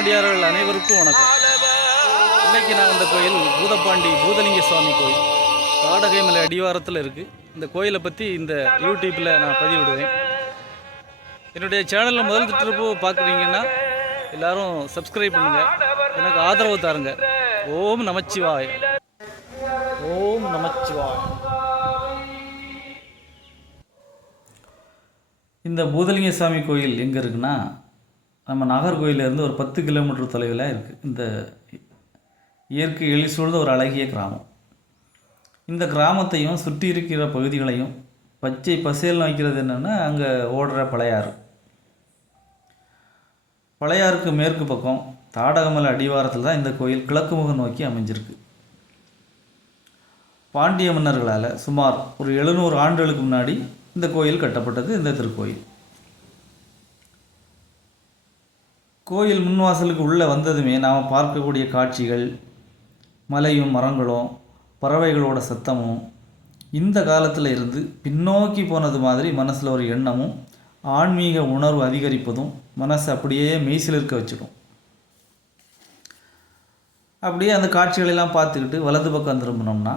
சிவனடியார்கள் அனைவருக்கும் வணக்கம். இன்றைக்கி நான் இந்த கோயில் பூதப்பாண்டி பூதலிங்க சுவாமி கோயில் காடகை மலை அடிவாரத்தில் இருக்குது. இந்த கோயிலை பற்றி இந்த யூடியூப்பில் நான் பதிவிடுவேன். என்னுடைய சேனலில் முதல் திருப்பு பார்க்குறீங்கன்னா எல்லோரும் சப்ஸ்கிரைப் பண்ணுங்கள், எனக்கு ஆதரவு தாருங்க. ஓம் நமச்சிவாய, ஓம் நமச்சிவாய. இந்த பூதலிங்க சாமி கோயில் எங்கே இருக்குன்னா, நம்ம நாகர்கோயிலேருந்து ஒரு 10 கிலோமீட்டர் தொலைவில் இருக்குது. இந்த இயற்கை எழில் சூழ்ந்த ஒரு அழகிய கிராமம். இந்த கிராமத்தையும் சுற்றி இருக்கிற பகுதிகளையும் பச்சை பசேல்னு வைக்கிறது என்னென்னா, அங்கே ஓடுற பழையாறு. பழையாருக்கு மேற்கு பக்கம் தாடகமலை அடிவாரத்தில் தான் இந்த கோயில் கிழக்கு முகம் நோக்கி அமைஞ்சிருக்கு. பாண்டிய மன்னர்களால் சுமார் ஒரு 700 ஆண்டுகளுக்கு முன்னாடி இந்த கோயில் கட்டப்பட்டது. இந்த திருக்கோயில் கோயில் முன்வாசலுக்கு உள்ளே வந்ததுமே நாம் பார்க்கக்கூடிய காட்சிகள் மலையும் மரங்களும் பறவைகளோட சத்தமும் இந்த காலத்தில் இருந்து பின்னோக்கி போனது மாதிரி மனசில் ஒரு எண்ணமும் ஆன்மீக உணர்வு அதிகரிப்பதும் மனசை அப்படியே மெய்சிலிருக்க வச்சிடும். அப்படியே அந்த காட்சிகளெல்லாம் பார்த்துக்கிட்டு வலது பக்கம் திரும்பினோம்னா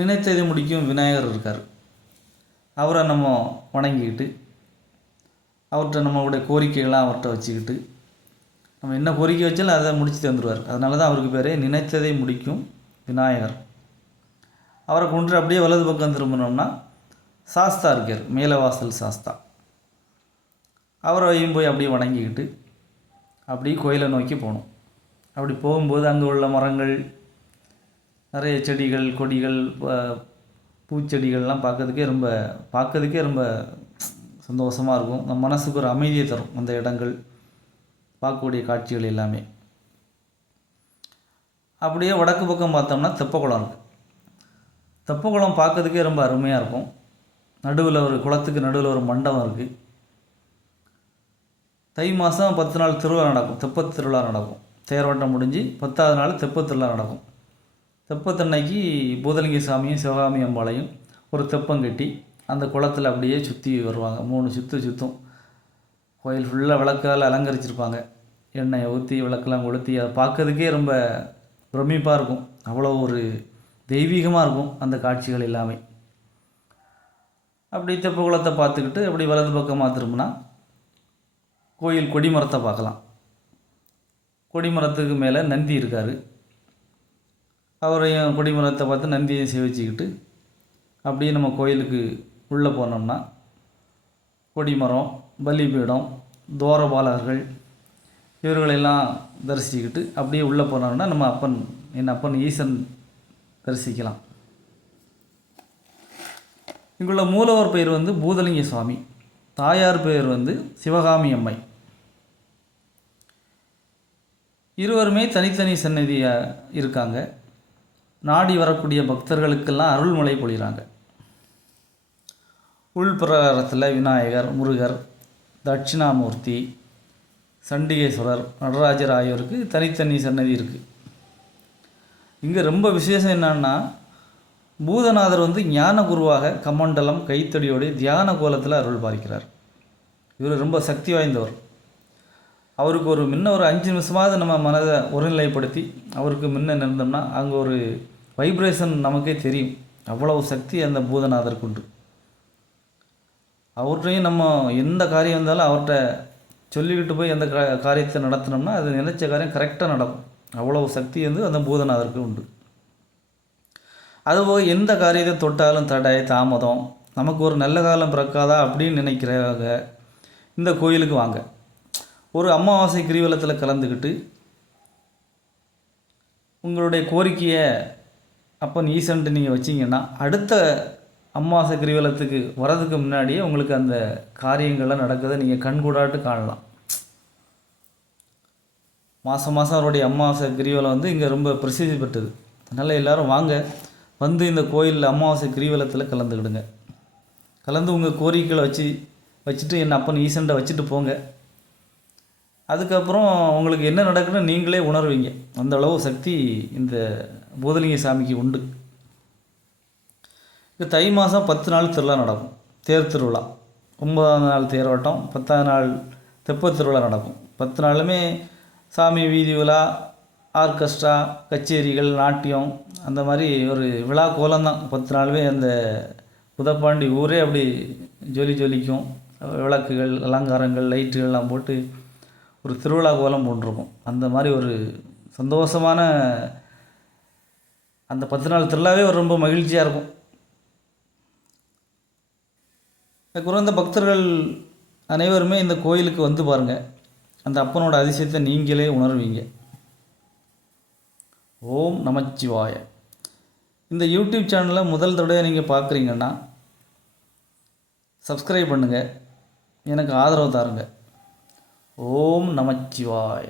நினைத்ததை முடிக்கும் விநாயகர் இருக்கார். அவரை நம்ம வணங்கிக்கிட்டு அவர்கிட்ட நம்மளுடைய கோரிக்கைகள்லாம் அவர்கிட்ட வச்சுக்கிட்டு நம்ம என்ன கோரிக்கை வச்சாலும் அதை முடித்து தந்துடுவார். அதனால தான் அவருக்கு பேர் நினைத்ததை முடிக்கும் விநாயகர். அவரை கொண்டு அப்படியே வலது பக்கம் திரும்பினோம்னா சாஸ்தா இருக்கார், மேலவாசல் சாஸ்தா. அவரையும் போய் அப்படியே வணங்கிக்கிட்டு அப்படியே கோயிலை நோக்கி போகணும். அப்படி போகும்போது அங்கே உள்ள மரங்கள், நிறைய செடிகள், கொடிகள், பூச்செடிகள்லாம் பார்க்கறதுக்கே ரொம்ப சந்தோஷமாக இருக்கும். நம்ம மனசுக்கு ஒரு அமைதியை தரும் அந்த இடங்கள், பார்க்கக்கூடிய காட்சிகள் எல்லாமே. அப்படியே வடக்கு பக்கம் பார்த்தோம்னா தெப்பக்குளம் இருக்குது. தெப்பக்குளம் பார்க்கறதுக்கே ரொம்ப அருமையாக இருக்கும். நடுவில் ஒரு குளத்துக்கு நடுவில் ஒரு மண்டபம் இருக்குது. தை மாதம் 10 நாள் திருவிழா நடக்கும், தெப்பத் திருவிழா நடக்கும். தேரோட்டம் முடிஞ்சு 10ஆவது நாள் தெப்பத் திருவிழா நடக்கும். தெப்பத்தன்னைக்கு பூதலிங்க சாமியும் சிவகாமி அம்பாளையும் ஒரு தெப்பம் கட்டி அந்த குளத்தில் அப்படியே சுற்றி வருவாங்க. 3 சுற்றும் கோயில் ஃபுல்லாக விளக்கால் அலங்கரிச்சிருப்பாங்க. எண்ணெயை ஊற்றி விளக்கெல்லாம் கொளுத்தி அதை பார்க்கறதுக்கே ரொம்ப பிரமிப்பாக இருக்கும். அவ்வளோ ஒரு தெய்வீகமாக இருக்கும் அந்த காட்சிகள் எல்லாமே. அப்படி தெப்ப குளத்தை பார்த்துக்கிட்டு அப்படி வலது பக்கமாக திரும்பினா கோயில் கொடிமரத்தை பார்க்கலாம். கொடிமரத்துக்கு மேலே நந்தி இருக்கார். அவரையும் கொடிமரத்தை பார்த்து நந்தியையும் சேவிச்சுக்கிட்டு அப்படியே நம்ம கோயிலுக்கு உள்ளே போனோம்னா கொடிமரம், பலிபீடம், துவாரபாலகர்கள் இவர்களெல்லாம் தரிசிச்சுக்கிட்டு அப்படியே உள்ளே போனோம்னா நம்ம என் அப்பன் ஈசன் தரிசிக்கலாம். இங்குள்ள மூலவர் பெயர் பூதலிங்க சுவாமி, தாயார் பெயர் சிவகாமி அம்மை. இருவருமே தனித்தனி சன்னதியாக இருக்காங்க. நாடி வரக்கூடிய பக்தர்களுக்கெல்லாம் அருள்மழை பொழிகிறாங்க. உள்பிரகாரத்தில் விநாயகர், முருகர், தட்சிணாமூர்த்தி, சண்டிகேஸ்வரர், நடராஜர் ஆகியோருக்கு தனித்தனி சன்னதி இருக்குது. இங்கே ரொம்ப விசேஷம் என்னன்னா, பூதநாதர் ஞான குருவாக கமண்டலம் கைத்தடியோடு தியான கோலத்தில் அருள் பாலிக்கிறார். இவர் ரொம்ப சக்தி வாய்ந்தவர். அவருக்கு ஒரு 5 நிமிஷமாவது நம்ம மனதை ஒருநிலைப்படுத்தி அவருக்கு நின்றோம்னா அங்கே ஒரு வைப்ரேஷன் நமக்கே தெரியும். அவ்வளவு சக்தி அந்த பூதநாதருக்கு உண்டு. அவர்கிட்டையும் நம்ம எந்த காரியம் இருந்தாலும் அவர்கிட்ட சொல்லிக்கிட்டு போய் அந்த காரியத்தை நடத்தினோம்னா அது நினைச்ச காரியம் கரெக்டாக நடக்கும். அவ்வளவு சக்தி அந்த பூதநாதருக்கு உண்டு. அதுபோக எந்த காரியத்தை தொட்டாலும் தடை, தாமதம், நமக்கு ஒரு நல்ல காலம் பிறக்காதா அப்படின்னு நினைக்கிறவங்க இந்த கோயிலுக்கு வாங்க. ஒரு அமாவாசை கிரிவலத்தில் கலந்துக்கிட்டு உங்களுடைய கோரிக்கையை அப்பன் ஈசன்ட்டு நீங்கள் வச்சிங்கன்னா அடுத்த அமாவாசை கிரிவலத்துக்கு வரதுக்கு முன்னாடியே உங்களுக்கு அந்த காரியங்கள்லாம் நடக்குதை நீங்கள் கண்கூடாட்டு காணலாம். மாதம் அவருடைய அமாவாசை கிரிவலம் இங்கே ரொம்ப பிரசித்தி பெற்றது. அதனால் எல்லோரும் வாங்க, இந்த கோயிலில் அமாவாசை கிரிவலத்தில் கலந்துக்கிடுங்க. கலந்து உங்கள் கோரிக்கைகளை வச்சுட்டு என் அப்பன் ஈசன்ட்ட வச்சுட்டு போங்க. அதுக்கப்புறம் உங்களுக்கு என்ன நடக்குன்னு நீங்களே உணர்வீங்க. அந்த அளவு சக்தி இந்த பூதலிங்க சாமிக்கு உண்டு. இந்த தை மாதம் 10 நாள் திருவிழா நடக்கும், தேர் திருவிழா. 9ஆவது நாள் தேரோட்டம், 10ஆவது நாள் தெப்பத் திருவிழா நடக்கும். 10 நாளுமே சாமி வீதி உலா, ஆர்கெஸ்ட்ரா, கச்சேரிகள், நாட்டியம், அந்த மாதிரி ஒரு விழா கோலம்தான் 10 நாளுமே. அந்த புதப்பாண்டி ஊரே அப்படி ஜொலிக்கும். விளக்குகள், அலங்காரங்கள், லைட்டுகள்லாம் போட்டு ஒரு திருவிழா கோலம் போட்டிருக்கும். அந்த மாதிரி ஒரு சந்தோஷமான அந்த 10 நாள் திருவிழாவே ஒரு ரொம்ப மகிழ்ச்சியாக இருக்கும். குறைந்த பக்தர்கள் அனைவருமே இந்த கோயிலுக்கு வந்து பாருங்கள். அந்த அப்பனோட அதிசயத்தை நீங்களே உணர்வீங்க. ஓம் நமச்சிவாய. இந்த யூடியூப் சேனலை முதல் தடவை நீங்கள் பார்க்குறீங்கன்னா சப்ஸ்கிரைப் பண்ணுங்கள், எனக்கு ஆதரவு தாருங்க. ஓம் நமச்சிவாய.